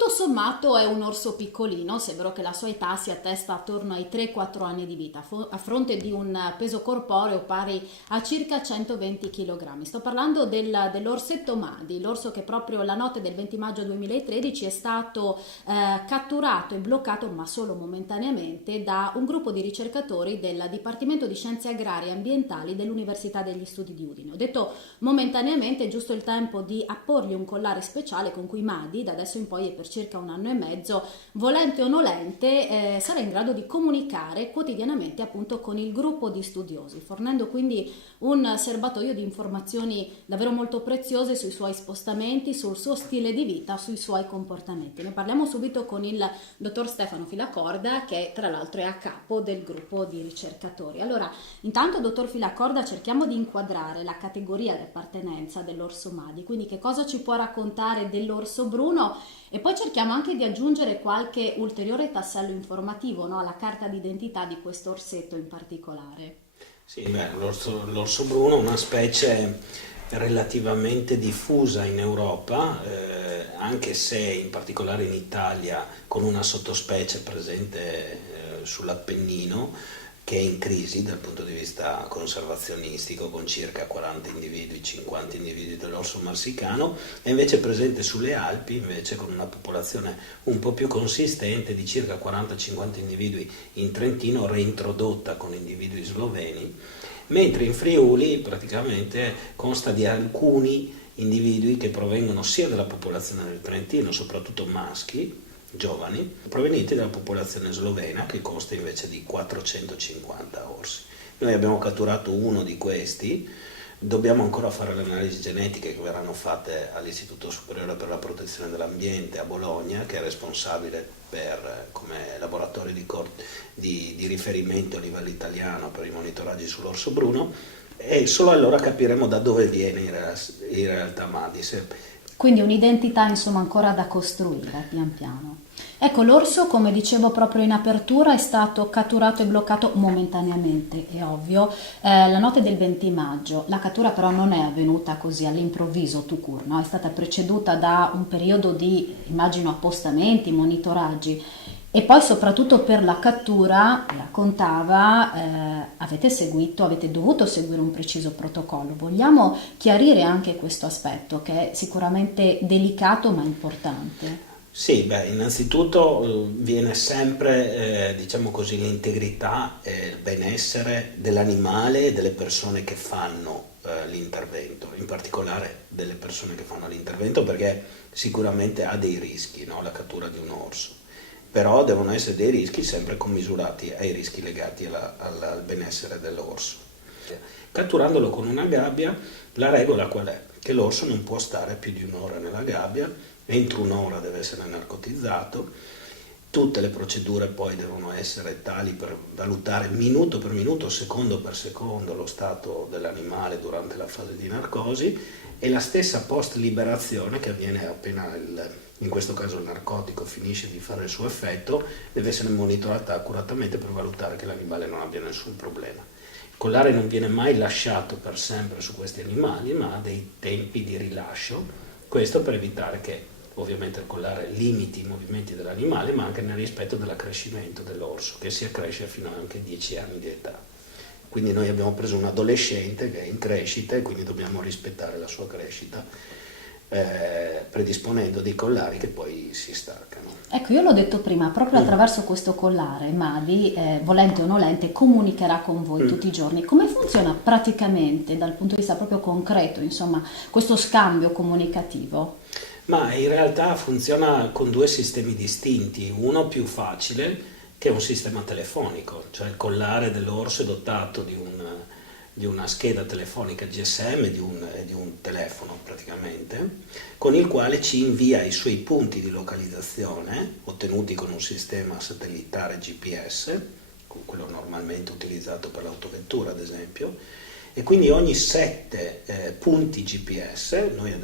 Tutto sommato è un orso piccolino, sembra che la sua età si attesta attorno ai 3-4 anni di vita, a fronte di un peso corporeo pari a circa 120 kg. Sto parlando dell'orsetto Madi, l'orso che proprio la notte del 20 maggio 2013 è stato catturato e bloccato, ma solo momentaneamente, da un gruppo di ricercatori del Dipartimento di Scienze Agrarie e Ambientali dell'Università degli Studi di Udine. Ho detto momentaneamente, è giusto il tempo di apporgli un collare speciale con cui Madi, da adesso in poi e per circa un anno e mezzo, volente o nolente, sarà in grado di comunicare quotidianamente appunto con il gruppo di studiosi, fornendo quindi un serbatoio di informazioni davvero molto preziose sui suoi spostamenti, sul suo stile di vita, sui suoi comportamenti. Ne parliamo subito con il dottor Stefano Filacorda, che tra l'altro è a capo del gruppo di ricercatori. Allora, intanto, dottor Filacorda, cerchiamo di inquadrare la categoria di appartenenza dell'orso Madi, quindi che cosa ci può raccontare dell'orso bruno, e poi cerchiamo anche di aggiungere qualche ulteriore tassello informativo, no, alla carta d'identità di questo orsetto in particolare. Sì, beh, l'orso bruno è una specie relativamente diffusa in Europa, anche se in particolare in Italia con una sottospecie presente sull'Appennino, che è in crisi dal punto di vista conservazionistico, con circa 40 individui, 50 individui dell'orso marsicano, è invece presente sulle Alpi, invece con una popolazione un po' più consistente di circa 40-50 individui in Trentino, reintrodotta con individui sloveni, mentre in Friuli praticamente consta di alcuni individui che provengono sia dalla popolazione del Trentino, soprattutto maschi, giovani, provenienti dalla popolazione slovena, che consta invece di 450 orsi. Noi abbiamo catturato uno di questi, dobbiamo ancora fare le analisi genetiche che verranno fatte all'Istituto Superiore per la Protezione dell'Ambiente a Bologna, che è responsabile come laboratorio di riferimento a livello italiano per i monitoraggi sull'orso bruno, e solo allora capiremo da dove viene in realtà Madi. Quindi un'identità insomma ancora da costruire pian piano. Ecco, l'orso, come dicevo proprio in apertura, è stato catturato e bloccato momentaneamente, è ovvio, la notte del 20 maggio. La cattura però non è avvenuta così all'improvviso, tout court, no? È stata preceduta da un periodo di, immagino, appostamenti, monitoraggi. E poi soprattutto per la cattura, raccontava, avete dovuto seguire un preciso protocollo. Vogliamo chiarire anche questo aspetto, che è sicuramente delicato ma importante. Sì, beh, innanzitutto viene sempre, diciamo così, l'integrità e il benessere dell'animale e delle persone che fanno l'intervento, in particolare delle persone che fanno l'intervento, perché sicuramente ha dei rischi, no, la cattura di un orso. Però devono essere dei rischi sempre commisurati ai rischi legati al benessere dell'orso. Catturandolo con una gabbia, la regola qual è? Che l'orso non può stare più di un'ora nella gabbia, entro un'ora deve essere narcotizzato, tutte le procedure poi devono essere tali per valutare minuto per minuto, secondo per secondo lo stato dell'animale durante la fase di narcosi, e la stessa post liberazione, che avviene appena in questo caso il narcotico finisce di fare il suo effetto, deve essere monitorata accuratamente per valutare che l'animale non abbia nessun problema. Il collare non viene mai lasciato per sempre su questi animali, ma ha dei tempi di rilascio, questo per evitare che ovviamente il collare limiti i movimenti dell'animale, ma anche nel rispetto dell'accrescimento dell'orso, che si accresce fino a anche 10 anni di età. Quindi noi abbiamo preso un adolescente che è in crescita e quindi dobbiamo rispettare la sua crescita, predisponendo dei collari che poi si staccano. Ecco, io l'ho detto prima, proprio attraverso questo collare Madi, volente o nolente, comunicherà con voi tutti i giorni. Come funziona praticamente, dal punto di vista proprio concreto, insomma, questo scambio comunicativo? Ma in realtà funziona con due sistemi distinti, uno più facile, che è un sistema telefonico, cioè il collare dell'orso è dotato di una scheda telefonica GSM e di un telefono praticamente, con il quale ci invia i suoi punti di localizzazione, ottenuti con un sistema satellitare GPS, quello normalmente utilizzato per l'autovettura ad esempio, e quindi ogni 7 punti GPS, noi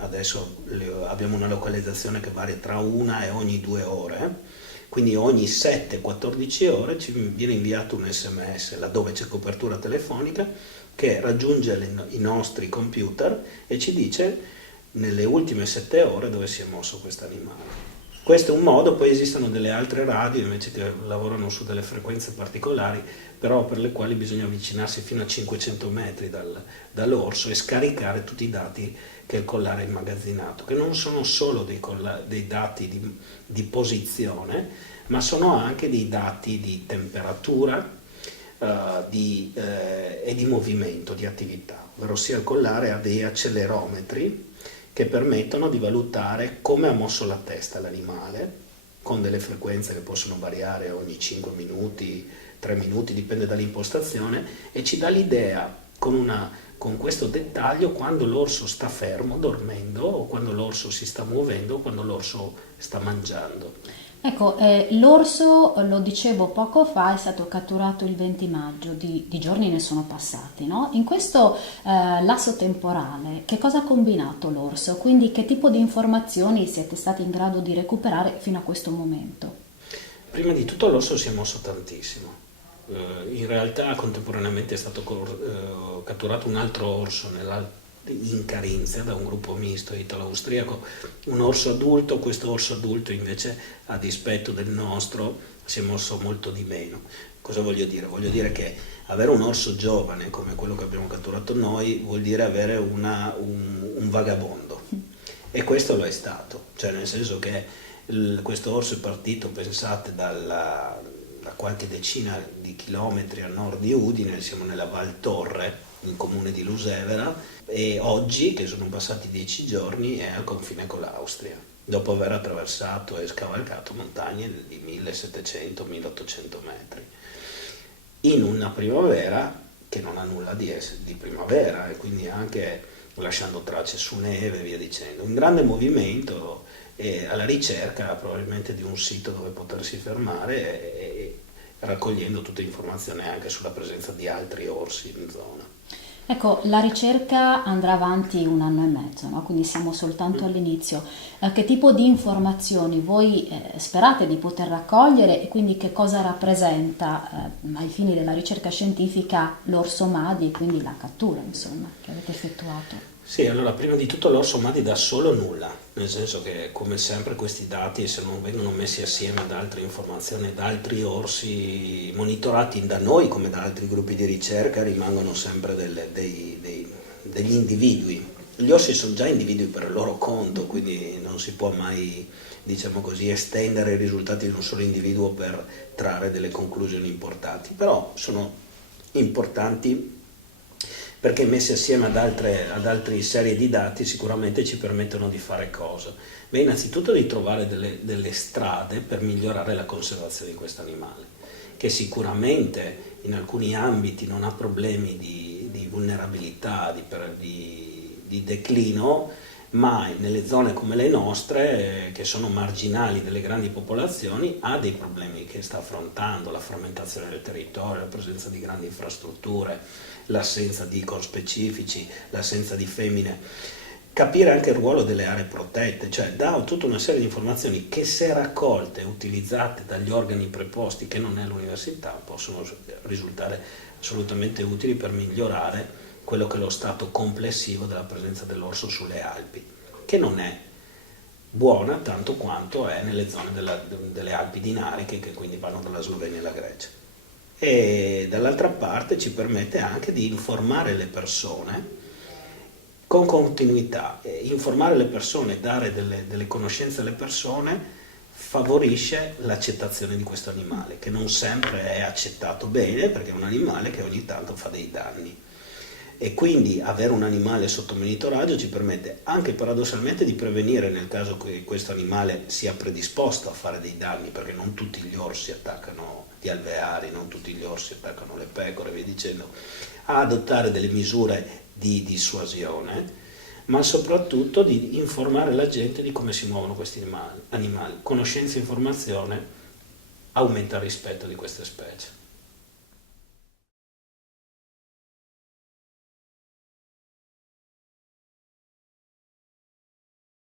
adesso abbiamo una localizzazione che varia tra una e ogni 2 ore, quindi ogni 7-14 ore ci viene inviato un SMS laddove c'è copertura telefonica, che raggiunge i nostri computer e ci dice nelle ultime 7 ore dove si è mosso questo animale. Questo è un modo, poi esistono delle altre radio invece che lavorano su delle frequenze particolari, però per le quali bisogna avvicinarsi fino a 500 metri dall'orso e scaricare tutti i dati che il collare ha immagazzinato, che non sono solo dei dati di posizione, ma sono anche dei dati di temperatura e di movimento, di attività, ovvero sia il collare ha dei accelerometri che permettono di valutare come ha mosso la testa l'animale, con delle frequenze che possono variare ogni 5 minuti, 3 minuti, dipende dall'impostazione, e ci dà l'idea con questo dettaglio quando l'orso sta fermo, dormendo, o quando l'orso si sta muovendo, o quando l'orso sta mangiando. Ecco, l'orso, lo dicevo poco fa, è stato catturato il 20 maggio, di giorni ne sono passati, no? In questo lasso temporale, che cosa ha combinato l'orso? Quindi che tipo di informazioni siete stati in grado di recuperare fino a questo momento? Prima di tutto l'orso si è mosso tantissimo. In realtà contemporaneamente è stato catturato un altro orso in Carinzia da un gruppo misto italo-austriaco, un orso adulto. Questo orso adulto invece, a dispetto del nostro, si è mosso molto di meno. Cosa voglio dire? Voglio dire che avere un orso giovane come quello che abbiamo catturato noi vuol dire avere un vagabondo, e questo lo è stato, cioè nel senso che questo orso è partito, pensate, da qualche decina di chilometri a nord di Udine, siamo nella Val Torre, in comune di Lusevera, e oggi, che sono passati 10 giorni, è al confine con l'Austria, dopo aver attraversato e scavalcato montagne di 1700-1800 metri, in una primavera che non ha nulla di primavera, e quindi anche lasciando tracce su neve e via dicendo. Un grande movimento alla ricerca probabilmente di un sito dove potersi fermare e raccogliendo tutte informazioni anche sulla presenza di altri orsi in zona. Ecco, la ricerca andrà avanti 1 anno e mezzo, no? Quindi siamo soltanto all'inizio. Che tipo di informazioni voi sperate di poter raccogliere, e quindi che cosa rappresenta ai fini della ricerca scientifica l'orso Madi, e quindi la cattura, insomma, che avete effettuato? Sì, allora prima di tutto l'orso Madi da solo nulla, nel senso che come sempre questi dati, se non vengono messi assieme ad altre informazioni, da altri orsi monitorati da noi come da altri gruppi di ricerca, rimangono sempre degli individui. Gli orsi sono già individui per il loro conto, quindi non si può mai, diciamo così, estendere i risultati di un solo individuo per trarre delle conclusioni importanti, però sono importanti perché messi assieme ad altre serie di dati sicuramente ci permettono di fare cosa? Beh, innanzitutto di trovare delle strade per migliorare la conservazione di questo animale, che sicuramente in alcuni ambiti non ha problemi di vulnerabilità, di declino, ma nelle zone come le nostre, che sono marginali delle grandi popolazioni, ha dei problemi che sta affrontando: la frammentazione del territorio, la presenza di grandi infrastrutture, l'assenza di conspecifici, l'assenza di femmine. Capire anche il ruolo delle aree protette, cioè dà tutta una serie di informazioni che, se raccolte e utilizzate dagli organi preposti, che non è l'università, possono risultare assolutamente utili per migliorare quello che è lo stato complessivo della presenza dell'orso sulle Alpi, che non è buona tanto quanto è nelle zone delle Alpi dinariche, che quindi vanno dalla Slovenia alla Grecia. E dall'altra parte ci permette anche di informare le persone con continuità. Informare le persone, dare delle conoscenze alle persone, favorisce l'accettazione di questo animale, che non sempre è accettato bene, perché è un animale che ogni tanto fa dei danni. E quindi avere un animale sotto monitoraggio ci permette anche paradossalmente di prevenire, nel caso che questo animale sia predisposto a fare dei danni, perché non tutti gli orsi attaccano gli alveari, non tutti gli orsi attaccano le pecore, via dicendo, a adottare delle misure di dissuasione, ma soprattutto di informare la gente di come si muovono questi animali. Conoscenza e informazione aumenta il rispetto di queste specie.